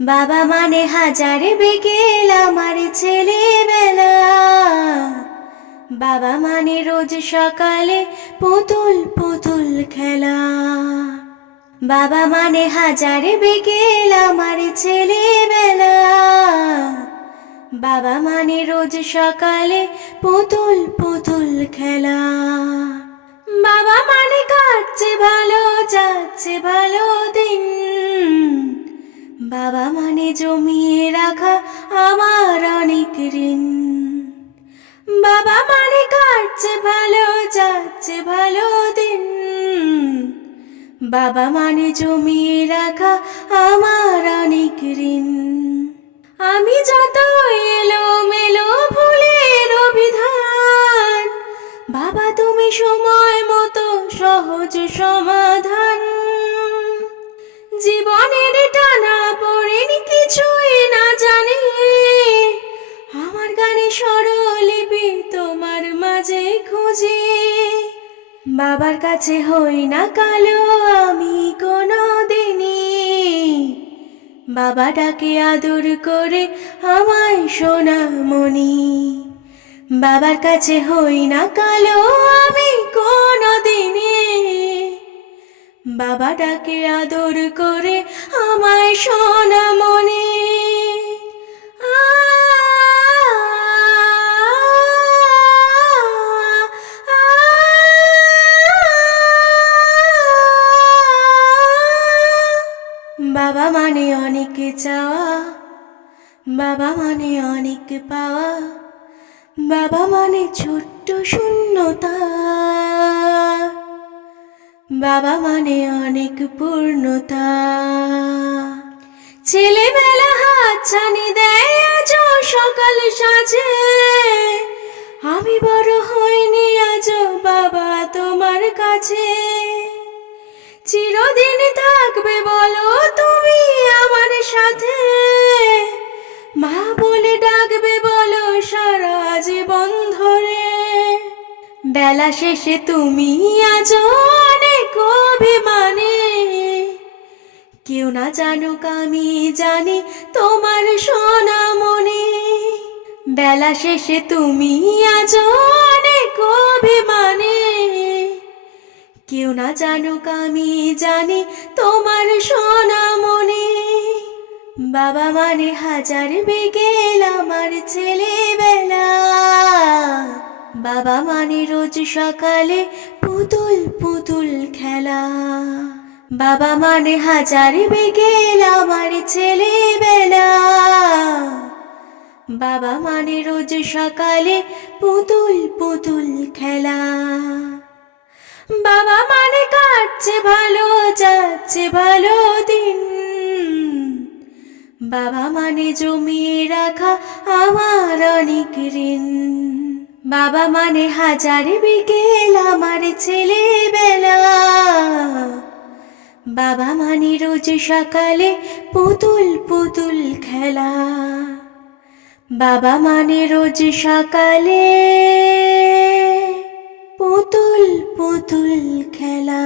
বাবা মানে হাজার বিকেল আমার ছেলেবেলা। বাবা মানে রোজ সকালে পুতুল পুতুল খেলা। বাবা মানে হাজার বিকেল আমার ছেলেবেলা। বাবা মানে রোজ সকালে পুতুল পুতুল খেলা। বাবা মানে কাটছে ভালো যাচ্ছে ভালো দিন। বাবা মানে জমিয়ে রাখা আমার অনেক ঋণ। বাবা মানে কাটছে ভালো যাচ্ছে ভালো দিন। বাবা মানে জমিয়ে রাখা আমার অনেক ঋণ। আমি যত এলো মেলো ভুলের অভিধান, বাবা তুমি সময় মতো সহজ সমাধান। জীবনের টানা পড়েনি কিছুই না জানি, আমার গানে স্বরলিপি তোমার মাঝে খুঁজি। বাবার কাছে হই না কালো আমি কোনো দিনই, বাবা ডাকে আদর করে আমায় সোনামণি। বাবার কাছে হই না কালো আমি কোনো দিনই, বাবা ডাকে আদর করে আমায় সোনামণি। বাবা মানে অনেক চাওয়া, বাবা মানে অনেক পাওয়া। বাবা মানে ছোট্ট শূন্যতা, বাবা মানে অনেক পূর্ণতা। ছেলেবেলা হাত ছানি দেয় আজ সকাল সাজে, আমি বড় হইনি আজ বাবা তোমার কাছে। চিরদিন থাকবে বলো তুমি আমার সাথে, মা বলে ডাকবে বলো সারা জীবন ধরে। বেলা শেষে তুমি আজ অনেক অভিমানী, কেউ না জানুক আমি জানি তোমার সোনামণি। বেলা শেষে তুমি আজ অনেক অভিমানী, কেউ না জানুক আমি জানি তোমার সোনামণি। বাবা মানে হাজার বিকেল আমার ছেলেবেলা। বাবা মানে রোজ সকালে পুতুল পুতুল খেলা। বাবা মানে হাজার বিকেল আমার ছেলেবেলা। বাবা মানে রোজ সকালে পুতুল পুতুল খেলা। বাবা মানে কাটছে ভালো যাচ্ছে ভালো দিন। বাবা মানে জমিয়ে রাখা আমার অনেক ঋণ। বাবা মানে হাজার বিকেল আমার ছেলেবেলা। বাবা মানে রোজ সকালে পুতুল পুতুল খেলা। বাবা মানে রোজ সকালে পুতুল পুতুল খেলা।